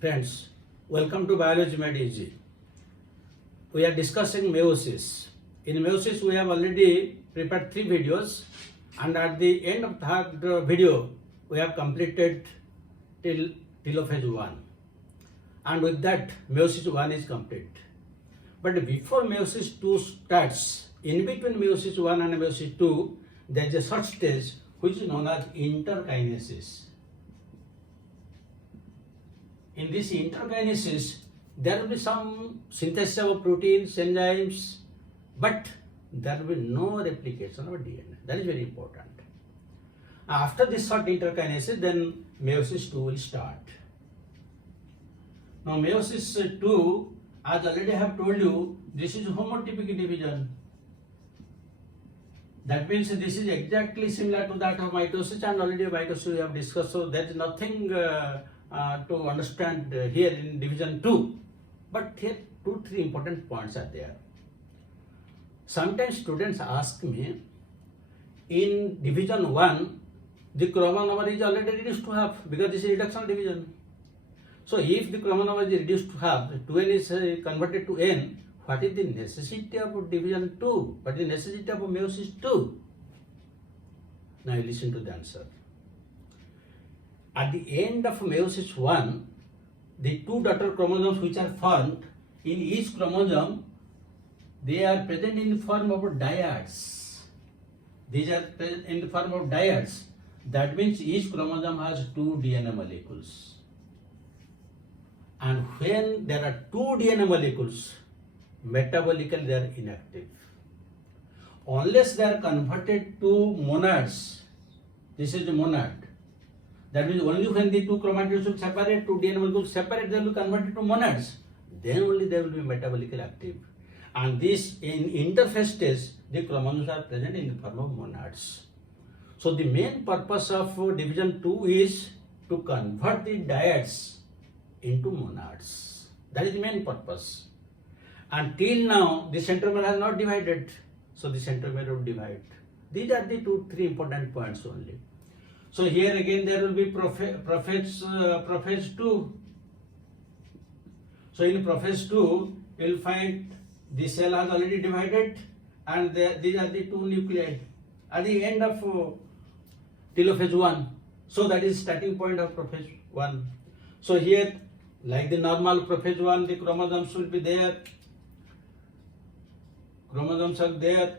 Friends, welcome to Biology Made Easy. We are discussing meiosis. In meiosis, we have already prepared 3 videos, and at the end of third video, we have completed till telophase 1. And with that, meiosis 1 is complete. But before meiosis 2 starts, in between meiosis 1 and meiosis 2, there is a short stage which is known as interkinesis. In this interkinesis, there will be some synthesis of proteins, enzymes, but there will be no replication of DNA. That is very important. After this short interkinesis, then meiosis 2 will start. Now meiosis 2, as already I have told you, this is homotypic division. That means this is exactly similar to that of mitosis, and already mitosis we have discussed, so there is nothing to understand here in division 2. But here 2-3 important points are there. Sometimes students ask me, in division 1, the chromosome number is already reduced to half because this is reduction division. So if the chromosome number is reduced to half, 2n is converted to n, what is the necessity of division 2? What is the necessity of meiosis 2? Now you listen to the answer. At the end of meiosis 1, the 2 daughter chromosomes which are formed, in each chromosome, they are present in the form of dyads. These are present in the form of dyads. That means each chromosome has 2 DNA molecules. And when there are 2 DNA molecules, metabolically they are inactive. Unless they are converted to monads, this is the monad. That means only when the 2 chromatids will separate, 2 DNA molecules separate, they will be converted to monads. Then only they will be metabolically active. And this, in interphase stage, the chromosomes are present in the form of monads. So the main purpose of division 2 is to convert the dyads into monads. That is the main purpose. Until now, the centromere has not divided. So the centromere will divide. These are the 2-3 important points only. So here again there will be prophase 2. So in prophase 2, you will find the cell has already divided, and these are the 2 nuclei at the end of telophase 1. So that is starting point of prophase 1. So here, like the normal prophase 1, the chromosomes will be there. Chromosomes are there.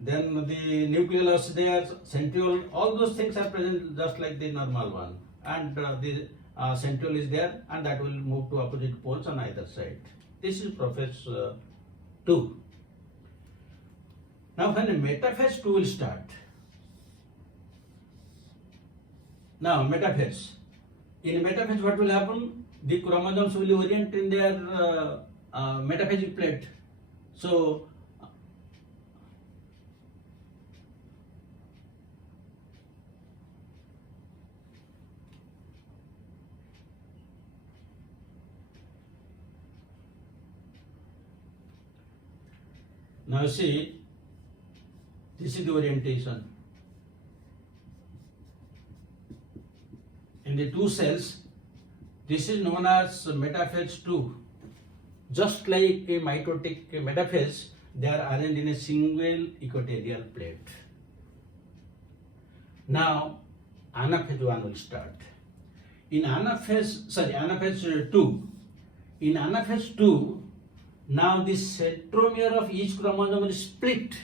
Then the nucleolus there, centriole, all those things are present just like the normal one. And the centriole is there, and that will move to opposite poles on either side. This is prophase 2. Now when metaphase 2 will start. Now metaphase. In metaphase what will happen? The chromosomes will orient in their metaphasic plate. So now you see, this is the orientation. In the 2 cells, this is known as metaphase 2. Just like a mitotic metaphase, they are arranged in a single equatorial plate. Now, anaphase 1 will start. In anaphase 2. In anaphase 2, now the centromere of each chromosome will split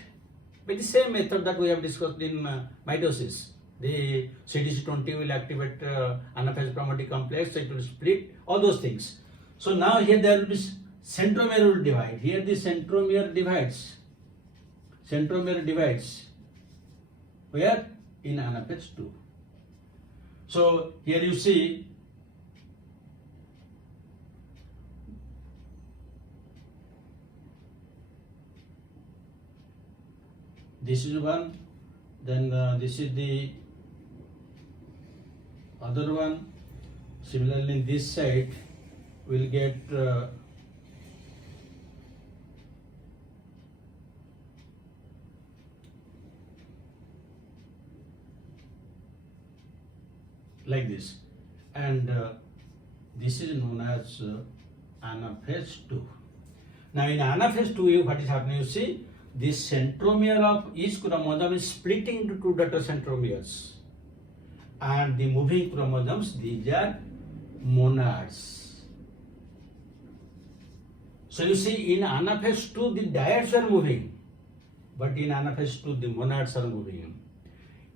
by the same method that we have discussed in mitosis. The CDC20 will activate anaphase chromatic complex, it will split, all those things. So now here there will be centromere will divide. Here the centromere divides. Centromere divides. Where? In anaphase 2. So here you see this is one, then this is the other one. Similarly, in this side, we'll get like this, and This is known as anaphase 2. Now in anaphase 2, what is happening? You see, this centromere of each chromosome is splitting into two daughter centromeres. And the moving chromosomes, these are monads. So you see, in anaphase 2, the dyads are moving, but in anaphase 2, the monads are moving.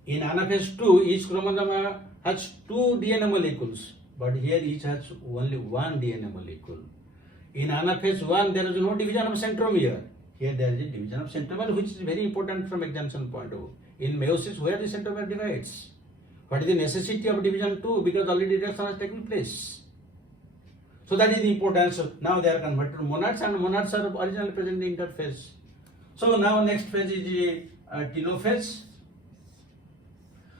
In anaphase 2, each chromosome has two DNA molecules, but here each has only one DNA molecule. In anaphase 1, there is no division of centromere. Here there is a division of centromere, which is very important from examination point of view. In meiosis, where the centromere divides? What is the necessity of division 2? Because already reduction has taken place. So that is the importance. Now they are converted to monads, and monads are originally present in the interphase. So now next phase is telophase.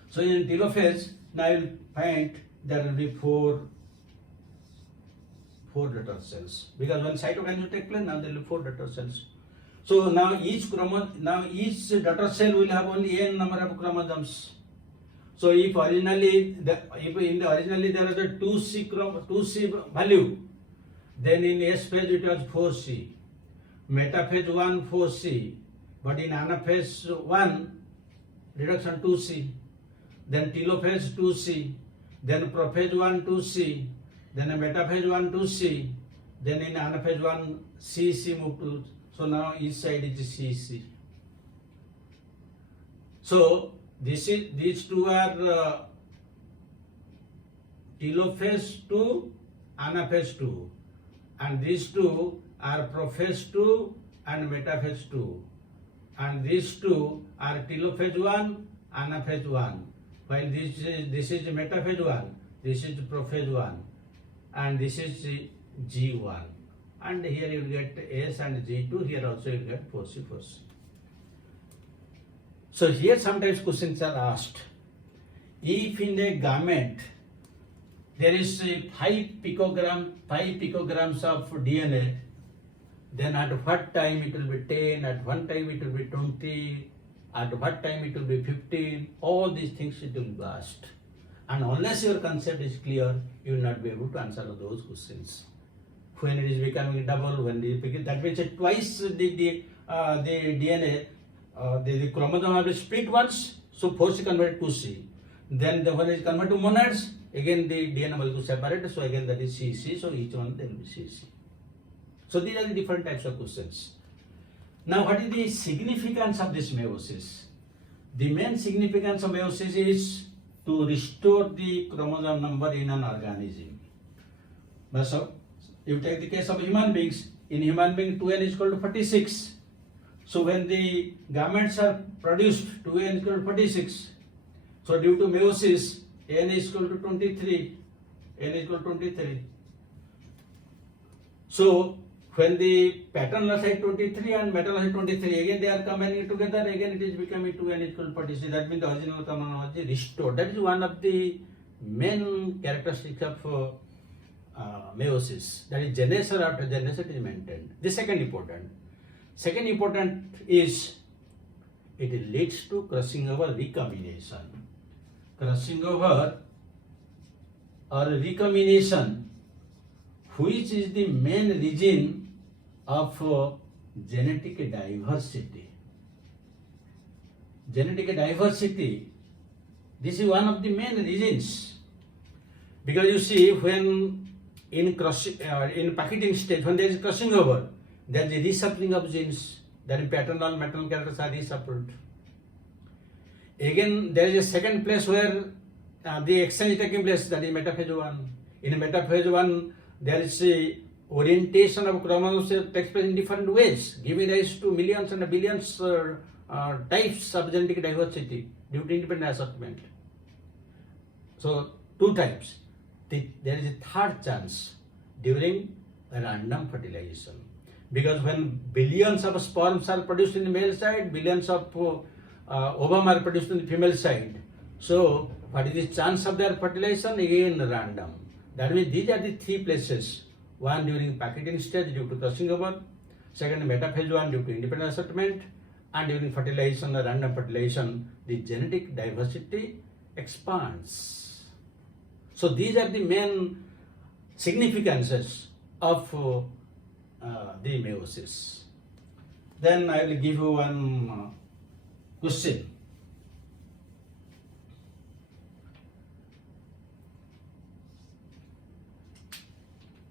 So in telophase, now you will find there will be four daughter cells, because when cytokinesis take place, now there will be four daughter cells. So now each daughter cell will have only n number of chromosomes. So if originally there was a 2C value, then in S phase it was 4C, metaphase 1 4C, but in anaphase 1 reduction 2C, then telophase 2C, then prophase 1 2C, then a metaphase 1 2C, then in anaphase 1 CC moved to, so now each side is CC. So these two are telophase 2, anaphase 2, and these two are prophase 2 and metaphase 2, and these two are telophase 1, anaphase 1, while this is metaphase 1, this is prophase 1, and this is G1, and here you will get S and G2, here also you will get 4C, 4C. So here sometimes questions are asked. If in a gamete there is 5 picograms of DNA, then at what time it will be 10, at one time it will be 20, at what time it will be 15, all these things it will be asked. And unless your concept is clear, you will not be able to answer those questions. When it is becoming double, when that means twice the DNA, the chromosome will be split once, so 4C converted to C. Then when it is converted to monads, again the DNA molecule separated, so again that is CC, so each one there will be CC. So these are the different types of questions. Now what is the significance of this meiosis? The main significance of meiosis is to restore the chromosome number in an organism. So you take the case of human beings. In human being 2n is equal to 46. So when the gametes are produced, 2n is equal to 46. So due to meiosis, n is equal to 23. N is equal to 23. So when the paternal side 23 and maternal side 23, again they are combining together, again it is becoming 2n is equal to 46. That means the original chromosomes is restored. That is one of the main characteristics of meiosis. That is generation after generation is maintained. The second important is it leads to crossing over recombination. Crossing over or recombination, which is the main region of genetic diversity. Genetic diversity, this is one of the main regions, because you see when in packeting stage, when there is crossing over, there is a reshuffling of genes, that is paternal, maternal characters are reshuffled. Again, there is a second place where the exchange is taking place, that is metaphase 1. In metaphase 1, there is a orientation of chromosomes takes place in different ways, giving rise to millions and billions types of genetic diversity due to independent assortment. So, two types. There is a third chance during random fertilization, because when billions of sperms are produced in the male side, billions of ovum are produced in the female side. So, what is the chance of their fertilization? Again, random. That means these are the three places. One during packeting stage due to crossing over, second metaphase 1 due to independent assortment, and during fertilization or random fertilization, the genetic diversity expands. So these are the main significances of the meiosis. Then I will give you one question.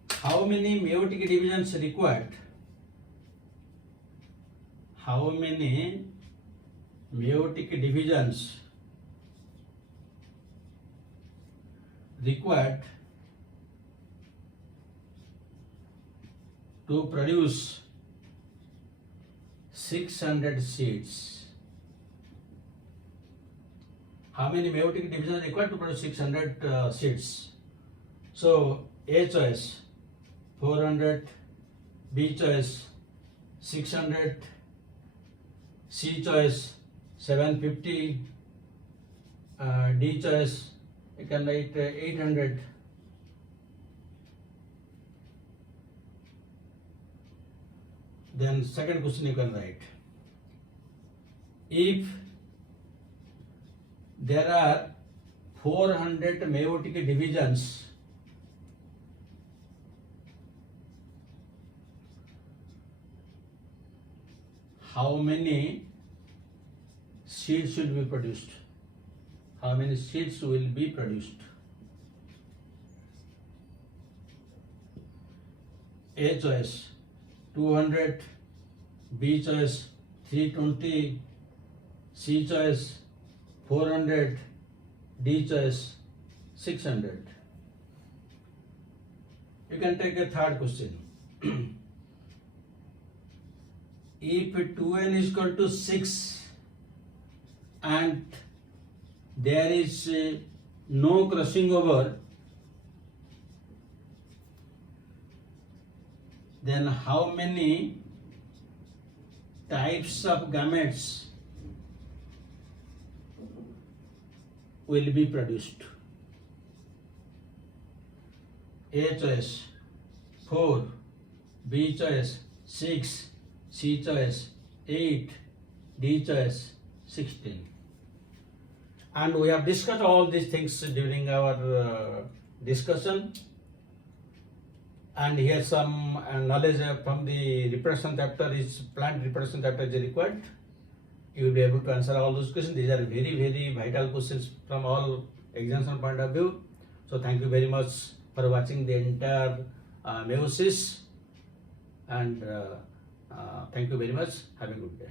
How many meiotic divisions required? How many meiotic divisions required to produce 600 seeds? How many meiotic divisions required to produce 600 seeds? So A choice 400, B choice 600, C choice 750, D choice you can write 800. Then second question you can write, if there are 400 meiotic divisions, how many seeds should be produced? How many seeds will be produced? A choice 200, B choice 320, C choice 400, D choice 600. You can take a third question. If 2n is equal to 6 and there is no crossing over, then how many types of gametes will be produced? A choice 4, B choice 6, C choice 8, D choice 16. And we have discussed all these things during our discussion. And here some knowledge from the reproduction chapter is, plant reproduction chapter is required. You will be able to answer all those questions. These are very, very vital questions from all examination point of view. So thank you very much for watching the entire meiosis, and thank you very much. Have a good day.